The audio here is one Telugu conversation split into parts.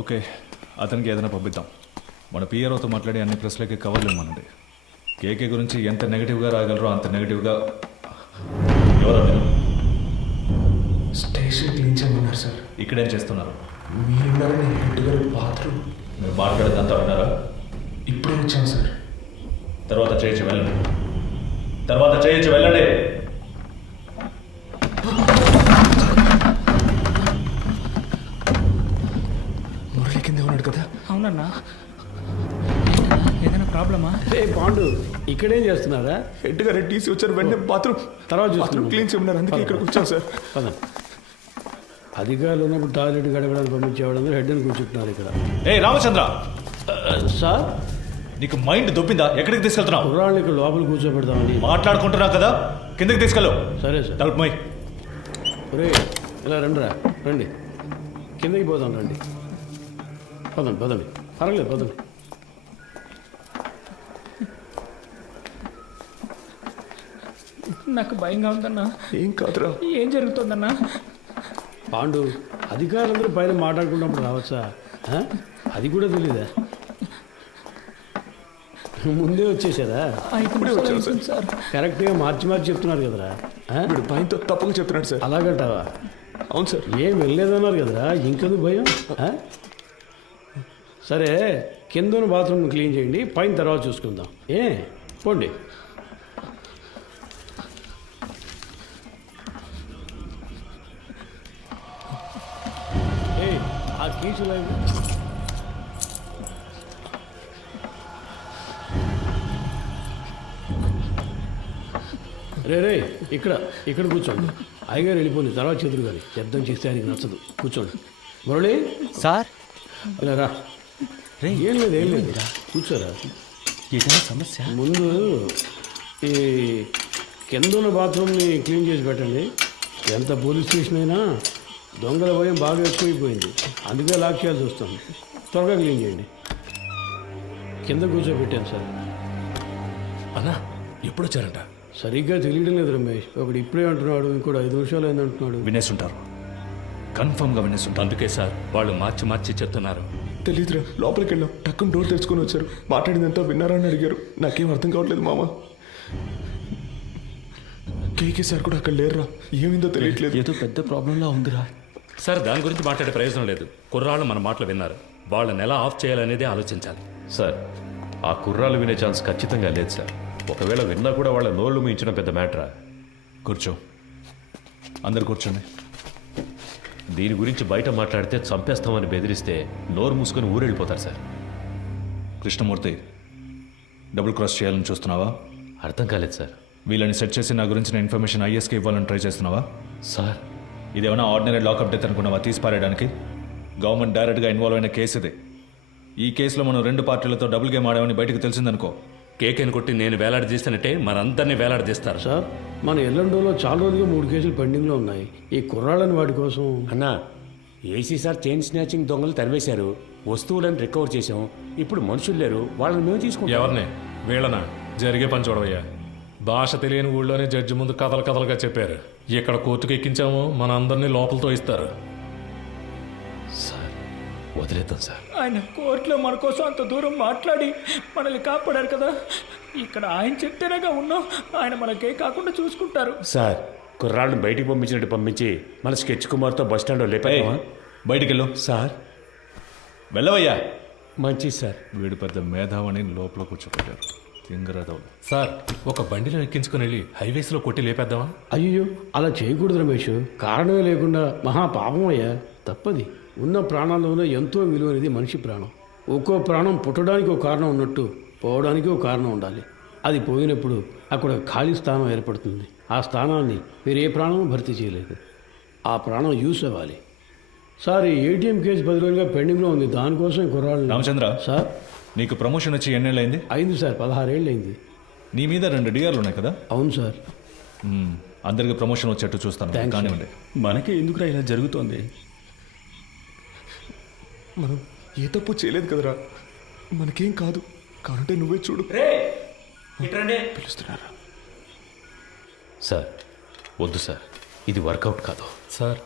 ఓకే, అతనికి ఏదైనా పంపిద్దాం. మన పిఆర్ఓతో మాట్లాడి అన్ని ప్రెస్లకి కవర్లు ఇవ్వమనండి. కేకే గురించి ఎంత నెగిటివ్గా రాగలరో అంత నెగిటివ్గా. ఎవరు స్టేషన్ క్లీన్ చేయమన్నారు సార్. ఇక్కడేం చేస్తున్నారు? మీరున్నారని హెడ్ గారు బాత్రూమ్. మీరు మాట్లాడేదంతా విన్నారా? ఇప్పుడే వచ్చాను సార్. తర్వాత చేయొచ్చు వెళ్ళండి. తర్వాత చేయొచ్చు వెళ్ళండి. మురళి కింద ఉన్నాడు కదా? అవునన్నా, ఏదైనా ప్రాబ్లమా? రే పాండు, ఇక్కడేం చేస్తున్నారా? హెడ్ గారు టీసీ వచ్చారు, వెంటనే బాత్రూమ్ తర్వాత బాత్రూమ్ చూస్తున్నాం. క్లీన్ చేయమన్నారు, అందుకే ఇక్కడికి వచ్చాను సార్. పద. అధికారులు ఉన్నప్పుడు టాయిలెట్ గడపడానికి పంపించేవాళ్ళందరూ హెడ్ అని కూర్చుంటున్నారు ఇక్కడ. ఏ రామచంద్ర, సార్, నీకు మైండ్ దొబ్బిందా? ఎక్కడికి తీసుకెళ్తున్నావు? కుర్రాళ్ళని ఇక్కడ లోపల కూర్చోబెడతామని. మాట్లాడుకుంటున్నావు కదా, కిందకి తీసుకెళ్ళు. సరే సార్. తలుపుమై. ఒరే, ఇలా రండిరా, రండి, కిందకి పోదాం, రండి, పదండి పదండి, పర్వాలేదు పదండి. నాకు భయంగా ఉందన్నా. ఏం కాదురా. ఏం జరుగుతుందన్నా? పాండు, అధికారులందరూ పైన మాట్లాడుకున్నప్పుడు రావచ్చా? ఆ? అది కూడా తెలీదా? ముందే వచ్చేసారా? సార్, కరెక్ట్గా మార్చి మార్చి చెప్తున్నారు కదరా. ఆ? వీడు భయంతో తప్పుగా చెప్తున్నాడు సార్. అలాగంటావా? అవును సార్. ఏం వెళ్ళలేదన్నారు కదరా, ఇంకెందుకు భయం? ఆ? సరే, కింద బాత్రూమ్ క్లీన్ చేయండి, పైన తర్వాత చూసుకుందాం. పోండి. ఆ కీచులు రే ఇక్కడ ఇక్కడ కూర్చోండి. అయ్యగారు వెళ్ళిపోయింది, తర్వాత చేతులు కానీ శబ్దం చేస్తే ఆయనకి నచ్చదు. కూర్చోండి. మురళి సార్, ఇలా రా. ఏం లేదు కూర్చోరా. ఏదైనా సమస్య? ముందు ఈ కింద ఉన్న బాత్రూమ్ని క్లీన్ చేసి పెట్టండి. ఎంత పోలీస్ స్టేషన్ అయినా దొంగల భయం బాగా ఎక్కువైపోయింది, అందుకే లాక్ చేయాల్సి వస్తుంది. త్వరగా క్లీన్ చేయండి. కింద కూర్చోబెట్టాను సార్. అన్నా, ఎప్పుడు వచ్చారంట? సరిగ్గా తెలియడం లేదు రమేష్. ఒకడు ఇప్పుడే అంటున్నాడు, ఇంకోటి 5 నిమిషాలు అయింది అంటున్నాడు. వినేసుంటారు, కన్ఫర్మ్గా వినేసుంటారు. అందుకే సార్ వాళ్ళు మార్చి మార్చి చెప్తున్నారు. తెలీదురా, లోపలికి వెళ్ళాం, టక్కున డోర్ తెరుచుకొని వచ్చారు. మాట్లాడిందంతా విన్నారా అని అడిగారు. నాకేం అర్థం కావట్లేదు మామ. కేకే సార్ కూడా అక్కడ లేరురా, ఏమైందో తెలియట్లేదు. ఏదో పెద్ద ప్రాబ్లంలా ఉందిరా. సార్, దాని గురించి మాట్లాడే ప్రయోజనం లేదు. కుర్రాళ్ళు మన మాటలు విన్నారు, వాళ్ళని ఎలా ఆఫ్ చేయాలనేదే ఆలోచించాలి. సార్, ఆ కుర్రాలు వినే ఛాన్స్ ఖచ్చితంగా లేదు సార్. ఒకవేళ విన్నా కూడా వాళ్ళ నోళ్ళు మించిన పెద్ద మ్యాటరా. కూర్చో, అందరు కూర్చోండి. దీని గురించి బయట మాట్లాడితే చంపేస్తామని బెదిరిస్తే నోరు మూసుకొని ఊరెళ్ళిపోతారు సార్. కృష్ణమూర్తి, డబుల్ క్రాస్ చేయాలని చూస్తున్నావా? అర్థం కాలేదు సార్. వీళ్ళని సెట్ చేసి నా గురించిన ఇన్ఫర్మేషన్ ఐఎస్కి ఇవ్వాలని ట్రై చేస్తున్నావా? సార్, ఇదేమైనా ఆర్డినరీ లాకప్ డెత్ అనుకున్నావా తీసి పారేయడానికి? గవర్నమెంట్ డైరెక్ట్గా ఇన్వాల్వ్ అయిన కేసు ఇది. ఈ కేసులో మనం 2 పార్టీలతో డబుల్ గేమ్ ఆడామని బయటకు తెలిసిందనుకో, కేకేని కొట్టి నేను వేలాడదీస్తానంటే మనందరినీ వేలాడదీస్తారు. సార్, మన ఎల్లండోలో చాలా రోజులుగా 3 కేసులు పెండింగ్లో ఉన్నాయి. ఈ కుర్రాళ్ళని వాటి కోసం. అన్నా, ఏసీ సార్ చైన్ స్నాచింగ్ దొంగలు తరివేశారు, వస్తువులను రికవర్ చేశాం. ఇప్పుడు మనుషులు లేరు, వాళ్ళని మేము తీసుకుంటాం. ఎవరిని? వీళ్ళనా? జరిగే పని చూడవయ్యా. భాష తెలియని ఊళ్ళోనే జడ్జి ముందు కథలు కథలుగా చెప్పారు. ఇక్కడ కోర్టుకు ఎక్కించాము, మన అందరినీ లోపలతో ఇస్తారు. సార్, వదిలేద్దాం సార్. ఆయన కోర్టులో మన కోసం అంత దూరం మాట్లాడి మనల్ని కాపాడారు కదా. ఇక్కడ ఆయన చెప్తేనేగా ఉన్నాం, ఆయన మనకే కాకుండా చూసుకుంటారు. సార్, కుర్రాళ్ళని బయటికి పంపించినట్టు పంపించి మన స్కెచ్ కుమార్తో బస్ స్టాండ్లో లేపామా? బయటికి వెళ్ళు. సార్, వెళ్ళవయ్యా. మంచిది సార్. వీడు పెద్ద మేధావని లోపల కూర్చోబెట్టారు. తింగరదవులు. సార్, ఒక బండిలో ఎక్కించుకుని వెళ్ళి హైవేస్లో కొట్టి లేపేద్దామా? అయ్యో, అలా చేయకూడదు రమేష్. కారణమే లేకుండా మహా పాపం అయ్యా, తప్పది. ఉన్న ప్రాణాల్లోనే ఎంతో విలువైనది మనిషి ప్రాణం. ఒక్కో ప్రాణం పుట్టడానికి ఒక కారణం ఉన్నట్టు పోవడానికి ఒక కారణం ఉండాలి. అది పోయినప్పుడు అక్కడ ఖాళీ స్థానం ఏర్పడుతుంది. ఆ స్థానాన్ని మీరు ఏ ప్రాణం భర్తీ చేయలేదు. ఆ ప్రాణం యూస్ అవ్వాలి. సార్, ఈ ఏటీఎం కేసు 10 రోజులుగా పెండింగ్లో ఉంది, దానికోసం కుర్రాళ్ళు. రామచంద్ర సార్, నీకు ప్రమోషన్ వచ్చి ఎన్నేళ్ళైంది? అయింది సార్, 16 ఏళ్ళు అయింది. నీ మీద 2 డిఆర్లు ఉన్నాయి కదా? అవును సార్. అందరికి ప్రమోషన్ వచ్చేట్టు చూస్తాను. థాంక్స్ కానివ్వండి. మనకే ఎందుకురా ఇలా జరుగుతోంది? మనం ఏ తప్పు చేయలేదు కదరా, మనకేం కాదు. కానంటే నువ్వే చూడు. పిలుస్తున్నారా? సార్, వద్దు సార్, ఇది వర్కౌట్ కాదు. సార్,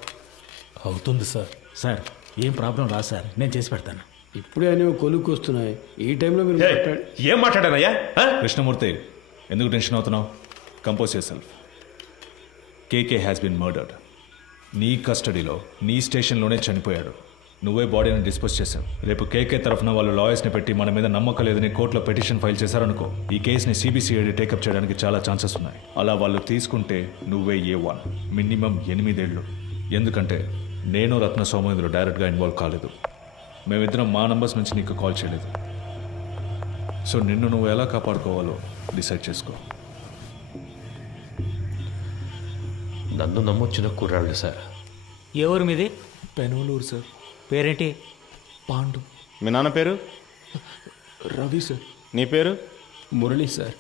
అవుతుంది సార్. సార్, ఏం ప్రాబ్లం రా సార్, నేను చేసి పెడతాను. ఇప్పుడే అనేవి కొలుక్కు వస్తున్నాయి. ఈ టైంలో మీరు ఏయ్, ఏం మాట్లాడానయ్యా ఆ? కృష్ణమూర్తి ఎందుకు టెన్షన్ అవుతున్నావు? Compose yourself. K K has been murdered. నీ కస్టడీలో నీ స్టేషన్లోనే చనిపోయాడు. నువ్వే బాడీని డిస్పోజ్ చేశావు. రేపు కేకే తరఫున వాళ్ళు లాయర్స్ని పెట్టి మన మీద నమ్మకం లేదని కోర్టులో పిటిషన్ ఫైల్ చేశారనుకో, ఈ కేసుని సిబిసిఐడి టేకప్ చేయడానికి చాలా ఛాన్సెస్ ఉన్నాయి. అలా వాళ్ళు తీసుకుంటే నువ్వే A1, మినిమం 8 ఏళ్ళు. ఎందుకంటే నేను రత్న సోమేంద్ర డైరెక్ట్గా ఇన్వాల్వ్ కాలేదు. మేమిద్దరం మా నంబర్స్ నుంచి నీకు కాల్ చేయలేదు. సో నిన్ను నువ్వు ఎలా కాపాడుకోవాలో డిసైడ్ చేసుకో. నన్ను నమ్మొచ్చిన కుర్రాళ్ళు సార్. ఎవరు మీది? పెనవలూరు సార్. పేరేంటి? పాండు. మీ నాన్న పేరు? రవి సార్. నీ పేరు? మురళి సార్.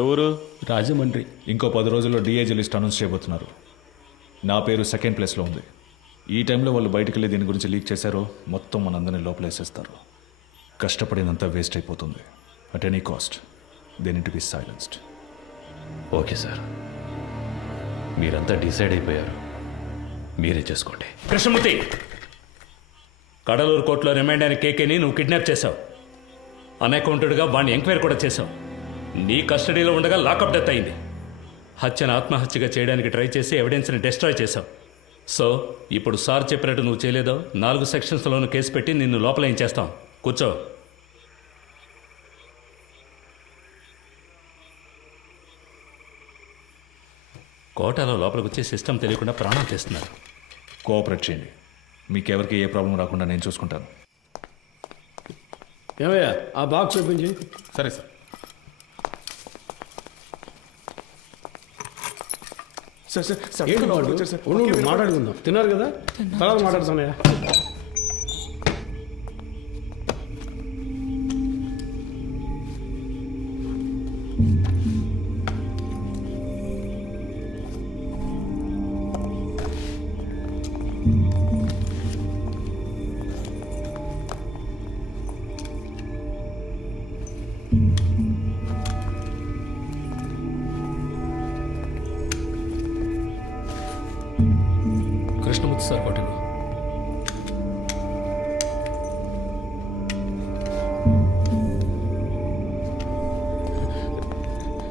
ఎవరు? రాజమండ్రి. ఇంకో 10 రోజుల్లో డిఐజీ లిస్ట్ అనౌన్స్ చేయబోతున్నారు. నా పేరు సెకండ్ ప్లేస్లో ఉంది. ఈ టైంలో వాళ్ళు బయటికి వెళ్ళి దీని గురించి లీక్ చేశారో మొత్తం మనందరినీ లోపలేసేస్తారు. కష్టపడినంత వేస్ట్ అయిపోతుంది. At any cost they need to be silenced. Okay sir, మీరంతా డిసైడ్ అయిపోయారు, మీరే చేసుకోండి. కృష్ణమూర్తి, కడలూరు కోర్టులో రిమైండ్ అయిన కేకేని నువ్వు కిడ్నాప్ చేశావు. అన్అకౌంటెడ్గా వాడిని ఎంక్వైరీ కూడా చేశావు. నీ కస్టడీలో ఉండగా లాకప్ డెత్ అయింది. హత్యను ఆత్మహత్యగా చేయడానికి ట్రై చేసి ఎవిడెన్స్ని డిస్ట్రాయ్ చేశావు. సో ఇప్పుడు సార్ చెప్పినట్టు నువ్వు చేయలేదో 4 సెక్షన్స్లోనూ కేసు పెట్టి నిన్ను లోపల ఏం చేస్తాం. కూర్చో. కోటాలో లోపలికి వచ్చే సిస్టమ్ తెలియకుండా ప్రాణాలు చేస్తున్నారు. కోఆపరేట్ చేయండి. మీకెవరికి ఏ ప్రాబ్లం రాకుండా నేను చూసుకుంటాను. ఏమయ్యా ఆ బాక్స్ ఓపెన్ చేయి. సరే సార్. సార్ సార్ సార్ ఏంటి లోపలికి వాళ్ళు? వచ్చారు సార్. ఉండు, మాట్లాడుకుందాం. తిన్నారు కదా, తర్వాత మాట్లాడుతానయ్యా. కృష్ణమూర్తి సార్ కోటిలో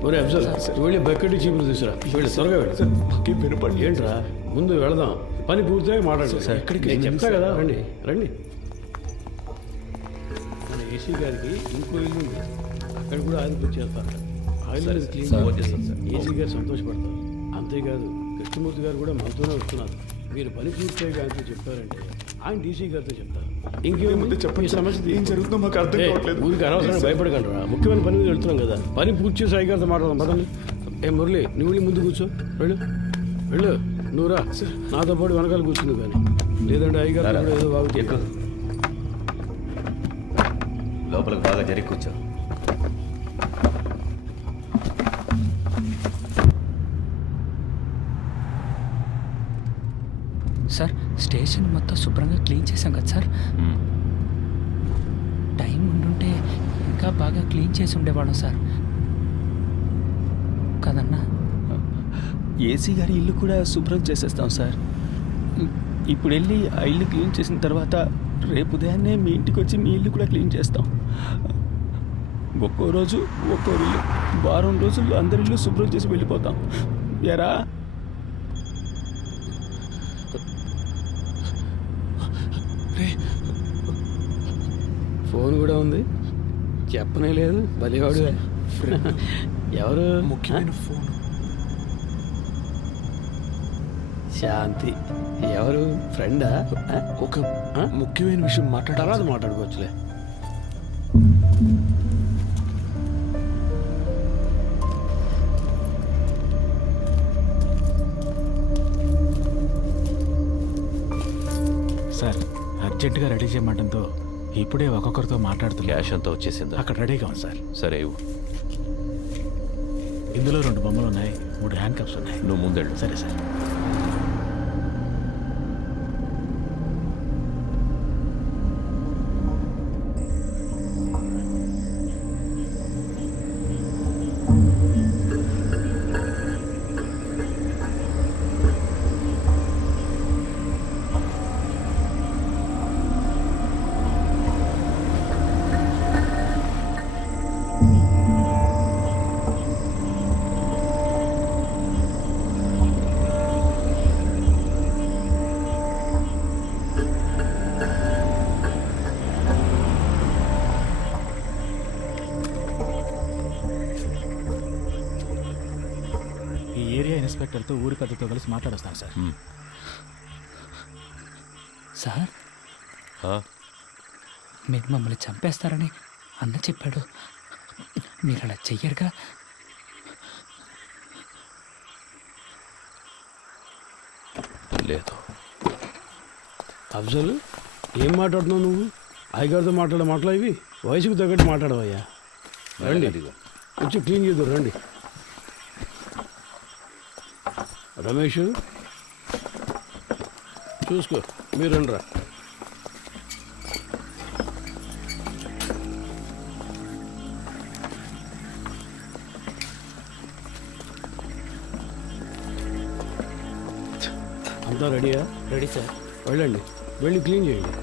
ఒరే అఫ్జల్, వెళ్ళి బకెట్ చీపులు తీసుకురా. వెళ్ళి త్వరగా వెళ్ళి. సార్ మాకేం వినపడి ఏంట్రా, ముందు వెళదాం. పని పూర్తిగా మాట్లాడు సార్. నేను చెప్తా కదా, రండి రండి. మన ఏసీ గారికి ఇంకో ఇల్లు ఉంది, అక్కడ కూడా ఆదిపత్తి చేస్తారు. ఆయిల్ క్లీన్ ఏసీ గారు సంతోషపడతారు. అంతేకాదు కృష్ణమూర్తి గారు కూడా మనతోనే వస్తున్నారు. మీరు పని పూర్తిగా ఆయనతో చెప్పారంటే ఆయన డీసీ గారితో చెప్తారు. ముందు చెప్పండి సార్. ఏం జరుగుతుందో మాకు అర్థం కావట్లేదు. ఊరికి అనవసరంగా భయపడగలరా? ముఖ్యమైన పని మీద వెళ్తున్నాం కదా, పని పూర్తి చేసి సాయి గారితో మాట్లాడదాం పదండి. ఏ మురళి, నువ్వు వెళ్ళి ముందు కూర్చో. వెళ్ళు వెళ్ళు, నువ్వు రా. నాతో పాటు వెనకాల కూర్చుంది కానీ, లేదంటే అయ్యగారు కూడా ఏదో బాగుంది. ఎక్కువ లోపలికి బాగా జరిగి కూర్చో. సార్ స్టేషన్ మొత్తం శుభ్రంగా క్లీన్ చేశాం కదా సార్. టైం ఉండుంటే ఇంకా బాగా క్లీన్ చేసి ఉండేవాళ్ళం సార్ కదన్నా. ఏసీ గారి ఇల్లు కూడా శుభ్రం చేసేస్తాం సార్. ఇప్పుడు వెళ్ళి ఆ ఇల్లు క్లీన్ చేసిన తర్వాత రేపు ఉదయాన్నే మీ ఇంటికి వచ్చి మీ ఇల్లు కూడా క్లీన్ చేస్తాం. ఒక్కో రోజు ఒక్కో ఇల్లు, వారం రోజుల్లో అందరి ఇల్లు శుభ్రం చేసి వెళ్ళిపోతాం. ఎరా ఫోన్ కూడా ఉంది, చెప్పనే లేదు. బలివాడు ఎవరు? ముఖ్యమైన ఫోన్. శాంతి ఎవరు? ఫ్రెండా? ఒక ముఖ్యమైన విషయం తర్వాత మాట్లాడుకోవచ్చులే. సార్ అర్జెంటుగా రెడీ చేయమంటంతో ఇప్పుడే ఒక్కొక్కరితో మాట్లాడుతున్నా. క్యాష్ అంతా వచ్చేసిందా? అక్కడ రెడీగా ఉంది సార్. సరే ఇవ్వు. ఇందులో 2 బొమ్మలు ఉన్నాయి, 3 హ్యాండ్ కప్స్ ఉన్నాయి. నువ్వు ముందెళ్ళు. సరే సార్. ఇన్స్పెక్టర్తో ఊరి పెద్దతో కలిసి మాట్లాడొస్తాను సార్. సార్ మీరు మమ్మల్ని చంపేస్తారని అన్న చెప్పాడు. మీరు అలా చెయ్యరుగా? లేదు. అఫ్జల్, ఏం మాట్లాడుతున్నావు నువ్వు? అయ్యగారితో మాట్లాడే మాటలు ఇవి? వయసుకు తగ్గట్టు మాట్లాడవయ్యా. రండి, వచ్చి క్లీన్ చేద్దాం రండి. రమేష్ చూసుకో, మీరు రండి రా. అంతా రెడీయా? Ready sir. వెళ్ళండి, వెళ్ళి క్లీన్ చేయండి.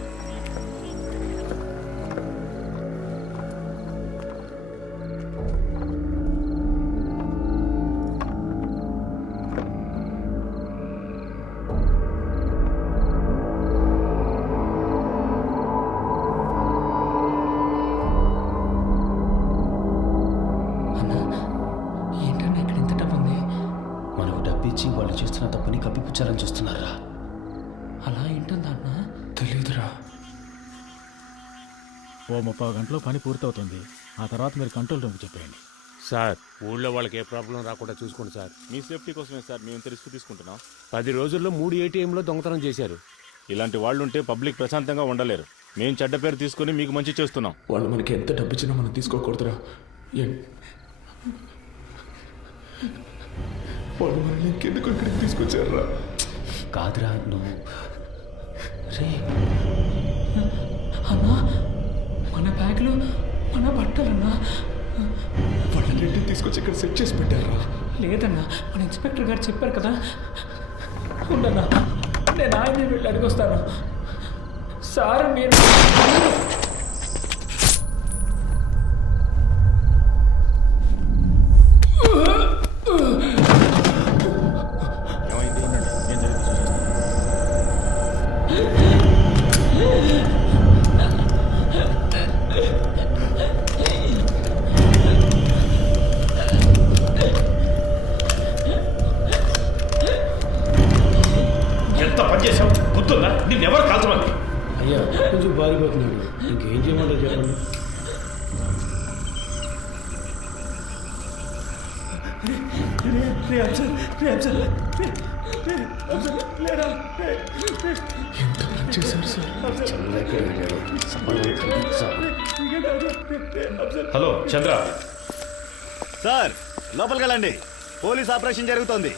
ఏంటన్నా ఇక్కడ ఇంత డబ్బు ఉంది? మనకు డబ్బిచ్చి వాళ్ళు చేస్తున్న తప్పుని కప్పిపుచ్చాలని చూస్తున్నారా? అలా ఏంటుందా అన్న? తెలీదురా. ఓ 30 గంటలో పని పూర్తవుతుంది. ఆ తర్వాత మీరు కంట్రోల్ రూమ్కి చెప్పేయండి. సార్, ఊళ్ళో వాళ్ళకి ఏ ప్రాబ్లం రాకుండా చూసుకోండి సార్. మీ సేఫ్టీ కోసమే సార్ మేము ఇంత రిస్క్ తీసుకుంటున్నాం. 10 రోజుల్లో 3 ATMలో దొంగతనం చేశారు. ఇలాంటి వాళ్ళు ఉంటే పబ్లిక్ ప్రశాంతంగా ఉండలేరు. మేము చెడ్డ పేరు తీసుకుని మీకు మంచి చేస్తున్నాం. వాళ్ళు మనకి ఎంత డబ్బు ఇచ్చినా మనం తీసుకోకూడదురా. వాళ్ళు మనల్ని ఇంకెందుకు ఇక్కడికి తీసుకొచ్చారా? కాదురా నువ్వు. రే అన్నా, మన బ్యాగ్లో మన బట్టలన్నా. వాళ్ళని తీసుకొచ్చి ఇక్కడ సెట్ చేసి పెట్టారా? లేదన్నా, మన ఇన్స్పెక్టర్ గారు చెప్పారు కదా. ఉండన్నా, నేను ఆయన్ని వెళ్ళి అడిగొస్తాను. సార్ మీరు ఎంత పని చేసావు? గుర్తుందా? నిన్నెవరు కాల్చమంది? అయ్యా, కొంచెం బారిపోతున్నాడు. ఇంకేం చేయమంటారు చెప్పండి. హలో చంద్ర. సార్, లోపలికి వెళ్ళండి. పోలీస్ ఆపరేషన్ జరుగుతోంది.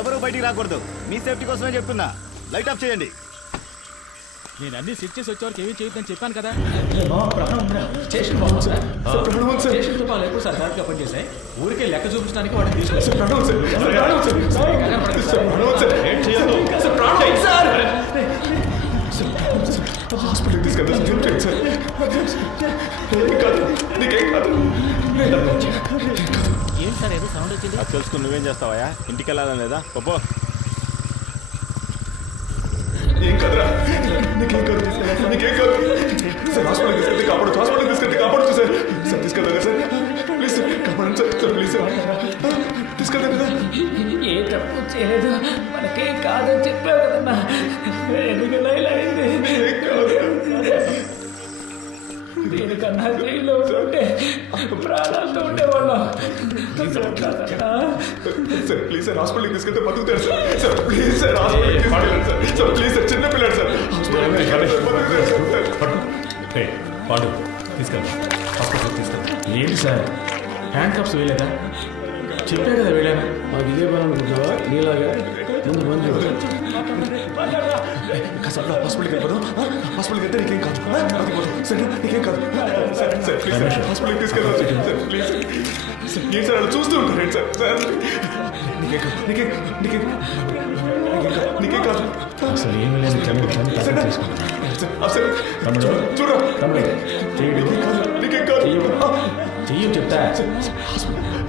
ఎవరు బయటికి రాకూడదు. మీ సేఫ్టీ కోసమే చెప్తున్నా. లైట్ ఆఫ్ చేయండి. నేను అన్ని సెట్ చేసి వచ్చేవారికి ఏమీ చేయొద్దని చెప్పాను కదా. స్టేషన్ బాగుంది సార్. ప్రణవం సార్. స్టేషన్తో పాలు ఎక్కువ సార్ దానికి పనిచేసాయి. ఊరికే లెక్క చూపించడానికి వాడిని తీసుకొచ్చి ప్రణవం సార్. ప్రణవం సార్. హాస్పిటల్కి తీసుకెళ్తాం సార్. ఏం కాదు, నీకేం కాదు. ఏం సార్ ఏదో సౌండ్ వచ్చింది? అది తెలుసుకుని నువ్వేం చేస్తావా? ఇంటికి వెళ్ళాలని లేదా? పప్పు ఏం కాదురా, నీకేం కాదు, నీకేం కాదు. సార్ హాస్పిటల్కి తీసుకెళ్తే కాపాడు, హాస్పిటల్కి తీసుకెళ్తే కాపాడు సార్. సార్ తీసుకెళ్తా సార్, ప్లీజ్ సార్, కాపాడండి సార్. సార్ ప్లీజ్ సార్, తీసుకెళ్తా కదా. ఏ తప్పు చేయలేదు, మనకేం కాదని చెప్పావు కదన్నా. ఎందుకన్నా ఇలా అయింది? దీనికన్నా జైల్లో ఉంటే ప్రాణాలతో ఉండేవాళ్ళం. సార్ ప్లీజ్ సార్, హాస్పిటల్కి తీసుకెళ్తే బతుకుతారు సార్. సార్ ప్లీజ్ సార్, హాస్పిటల్కి తీసుకెళ్ళండి సార్. సార్ ప్లీజ్ సార్, చిన్న పిల్లడు సార్. హాస్పిటల్కి బతుకుతారు సార్. వాడు తీసుకెళ్తా, హాస్పిటల్ తీసుకెళ్తా. ఏంటి సార్, హ్యాండ్ కప్స్ వేయలేదా? చెప్పే కదా వెళ్ళాను. మాకు ఇదే పని అనుకుంటున్నావా? నీలాగా ముందు మంది కాసేపు హాస్పిటల్కి వెళ్ళిపోదాం. హాస్పిటల్కి వెళ్తే నీకేం కాదు. సార్ నీకేం కాదు. సార్ సార్ ప్లీజ్ సార్, హాస్పిటల్కి తీసుకెళ్ళాలి సార్. ప్లీజ్ సార్, ఏం సార్ అలా చూస్తూ ఉంటారు సార్. సార్ నీకేం కాదు, నీకేం నీకేం నీకేం కాదు. అసలు ఏమీ లేదు. సార్ సార్ తమ్ముడు, చూడ తమ్ముడు నీకేం కాదు, నీకేం కాదు. చెయ్యి చెప్తా.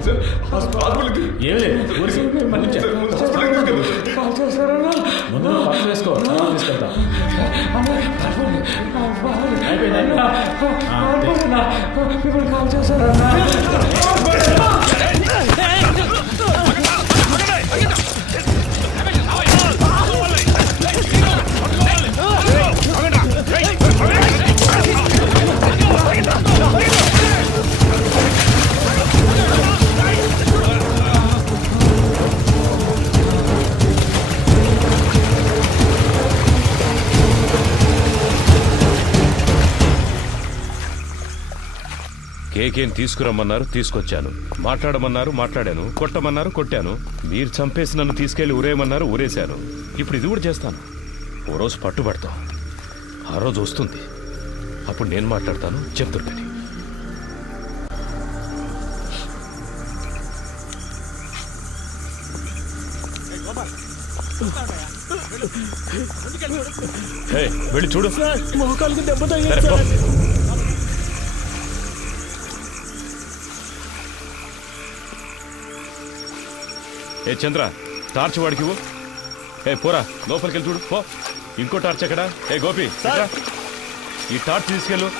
సార్ హాస్పిటల్కి ఏం లేదు, ఊరికి మళ్ళీ సార్ ముందు హాస్పిటల్కి తీసుకెళ్ళాలి. ముందు పక్కన వేసుకో, తర్వాత తీసుకెళ్తా. అయిపోయిందా? కాల్ చేశారన్నా. కేకేని తీసుకురమ్మన్నారు, తీసుకొచ్చాను. మాట్లాడమన్నారు, మాట్లాడాను. కొట్టమన్నారు, కొట్టాను. మీరు చంపేసి నన్ను తీసుకెళ్లి ఊరేయమన్నారు, ఊరేశాను. ఇప్పుడు ఇది కూడా చేస్తాను. ఓ రోజు పట్టుబడతాం. ఆ రోజు వస్తుంది. అప్పుడు నేను మాట్లాడతాను, చెప్తుంటని. వెళ్ళి చూడు. మోకాలకు దెబ్బ సరే, తగిలింది పో. సార్. ఏ చంద్ర, టార్చ్ వాడికి ఇవ్వు. ఏ పోరా, లోపలికి వెళ్ళి చూడు. పో. ఇంకో టార్చ్ ఎక్కడా? ఏ గోపి, ఇట్రా. ఈ టార్చ్ తీసుకెళ్ళు.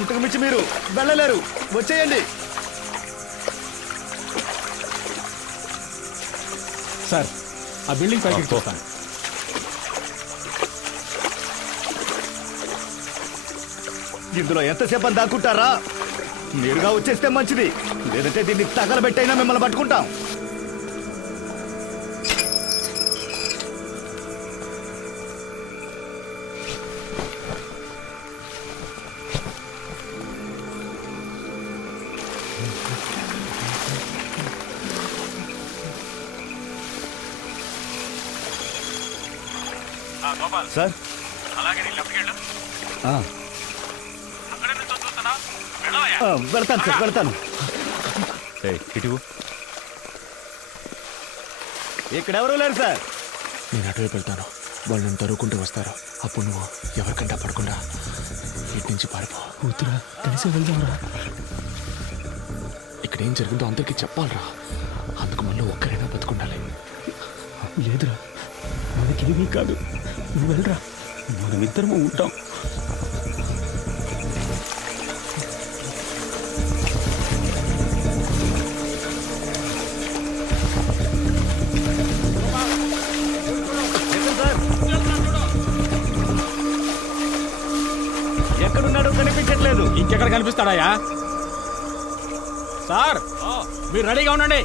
ఇంతకు మించి మీరు వెళ్ళలేరు, వచ్చేయండి. సార్ ఆ బిల్డింగ్ పైకి చూస్తాను. ఇందులో ఎంతసేపు అని దాక్కుంటారా? మీరుగా వచ్చేస్తే మంచిది, లేదంటే దీన్ని తగలబెట్టైనా మిమ్మల్ని పట్టుకుంటాం. సార్ వెళ్తాను సార్, వెళ్తాను. ఏ ఇటు. ఇక్కడెవరూ లేరు సార్. నేను అటువైపు వెళ్తాను. వాళ్ళు నన్ను తరువుకుంటూ వస్తారు. అప్పుడు నువ్వు ఎవరికంటా పడకుండా ఇటు నుంచి పారిపో. కూతురా కలిసి వెళ్దాంరా. ఇక్కడ ఏం జరిగిందో అందరికీ చెప్పాలరా. అందుకు మళ్ళీ ఒక్కరైనా బతుకుండాలి. లేదురా, మనకేమీ కాదు. నువ్వు వెళ్ళరా, మనమిద్దరము ఉంటాం. ఎక్కడున్నాడో కనిపించట్లేదు. ఇంకెక్కడ కనిపిస్తాడాయా? సార్ మీరు రెడీగా ఉండండి.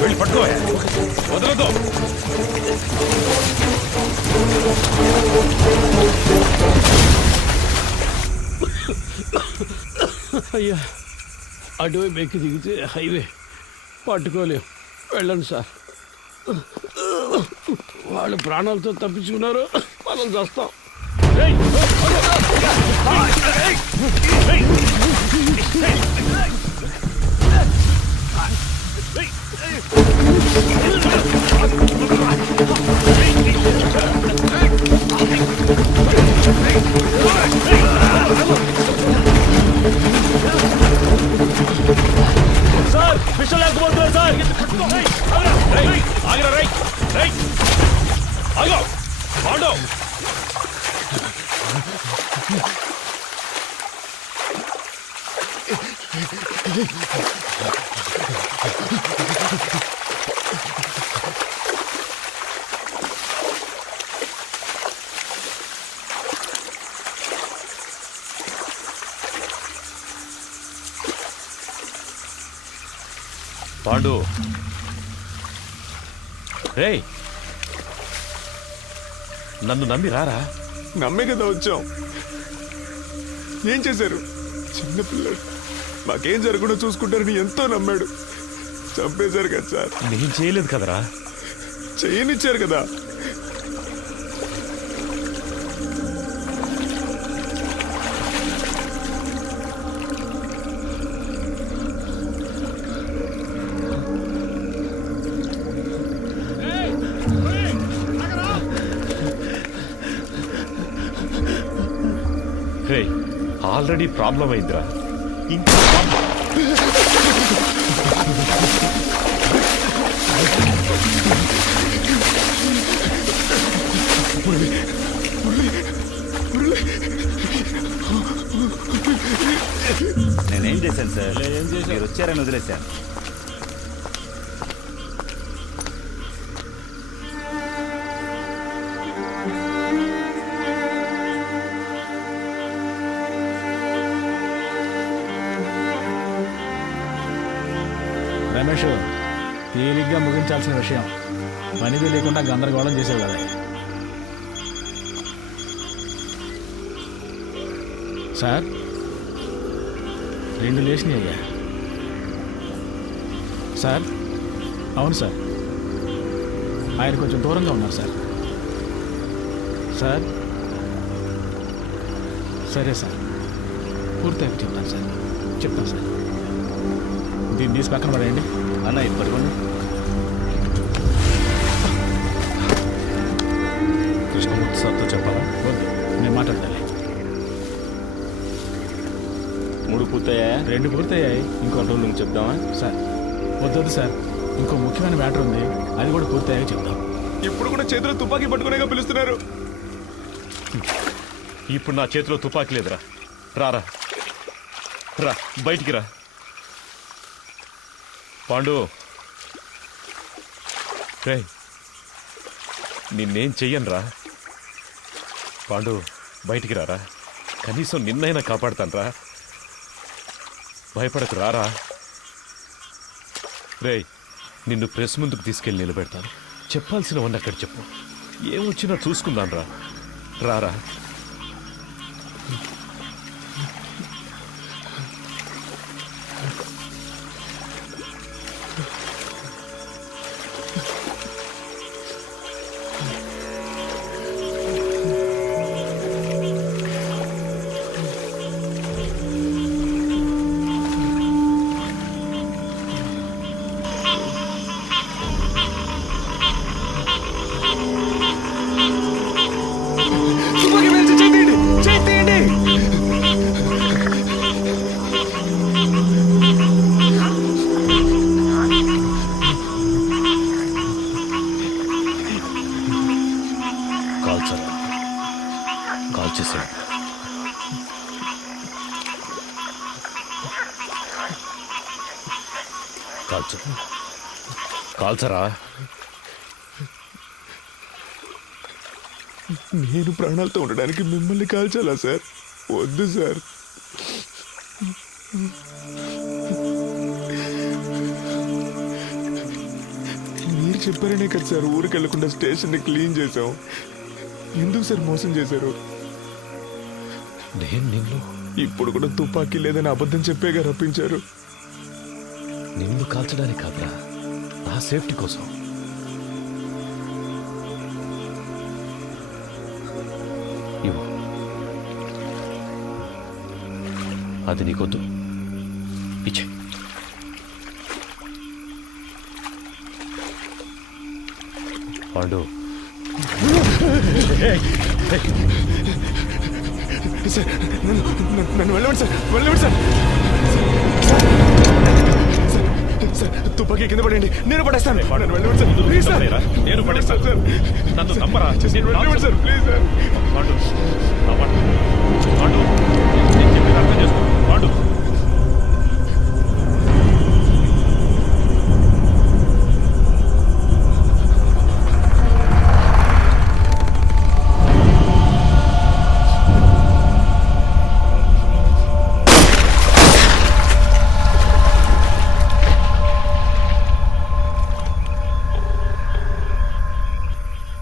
వెళ్ళి పట్టుకో, వదలదు. అయ్యా అటువైపు ఎక్కి దిగితే హైవే పట్టుకోలేం. వెళ్ళండి సార్. వాళ్ళు ప్రాణాలతో తప్పించుకున్నారు, మనం చేస్తాం. సార్ విషయం లేకపోతున్నారు సార్. ఆగిరా, రై రై ఆగో పాండు. పాండు, రే నన్ను నమ్మి రారా. నమ్మే కదా వచ్చాం. ఏం చేశారు? చిన్నపిల్లడు మాకేం జరగకుండా చూసుకుంటారని ఎంతో నమ్మాడు. చంపేశారు కదా సార్. నేను చేయలేదు కదరా. చేయనిచ్చారు కదా. రే ఆల్రెడీ ప్రాబ్లం అయిందిరా, ఇంకా నేనేం చేశాను సార్? మీరు వచ్చారని వదిలేశాను. రమేష్, తేలిగ్గా ముగించాల్సిన విషయం పనిది లేకుండా గందరగోళం చేసేవి కదా. సార్ 2 లేచినాయి అయ్యా. సార్ అవును సార్, ఆయన కొంచెం దూరంగా ఉన్నారు సార్. సార్ సరే సార్, పూర్తయిపు చెప్తాను సార్, చెప్తాను సార్. దీన్ని తీసి పక్కన పడేయండి. అన్న ఇది పట్టుకోండి. కృష్ణమూర్తి సార్తో చెప్పాలా? వద్దు, నేను మాట్లాడాలి. 3 పూర్తయ్యా? 2 పూర్తయ్యాయి, ఇంకో కంట్రోల్ రూమ్ చెప్దామా? సార్ వద్దొద్దు సార్, ఇంకో ముఖ్యమైన మ్యాటర్ ఉంది, అది కూడా పూర్తయ్యాక చెప్తాం. ఇప్పుడు కూడా చేతిలో తుపాకీ పట్టుకునేగా పిలుస్తున్నారు. ఇప్పుడు నా చేతిలో తుపాకీ లేదురా. రారా రా, బయటికి రా. పాండు, రే నిన్నేం చెయ్యనురా. పాండు బయటికి రారా, కనీసం నిన్నైనా కాపాడుతాను రా. భయపడకు, రారా. రే నిన్ను ప్రెస్ ముందుకు తీసుకెళ్ళి నిలబెడతాను. చెప్పాల్సినవన్నీ అక్కడ చెప్పు. ఏమొచ్చినా చూసుకుందాను రా. రారా. తుపాకీ వేల్చి చేయండి, చేయండి. కాల్చరా, కాల్చేసాడు. కాల్చు, కాల్చరా. నేను ప్రాణాలతో ఉండడానికి మిమ్మల్ని కాల్చాలా సార్? వద్దు సార్. మీరు చెప్పారనే కదా సార్ ఊరికి వెళ్లకుండా స్టేషన్ని క్లీన్ చేసాం. ఎందుకు సార్ మోసం చేశారు? నేను నిన్ను ఇప్పుడు కూడా తుపాకీ లేదని అబద్ధం చెప్పేగా రప్పించారు. నిన్ను కాల్చడానికి కాదురా, నా సేఫ్టీ కోసం. ఇవ్వు, అది నీకొద్దు, ఇచ్చే. పాండు, సార్ నన్ను వెళ్ళండి సార్, వెళ్ళండి సార్. సార్ తుపాకీ కింద పడండి, నేను పడేస్తాను. నన్ను వెళ్ళండి సార్, ప్లీజ్ సార్. నేను పడేస్తాను సార్. నన్ను నమ్మరా? వెళ్ళండి sir, please sir. Pandu, Pandu, Pandu, నేను చెప్పేది అర్థం చేసుకో. పాండు,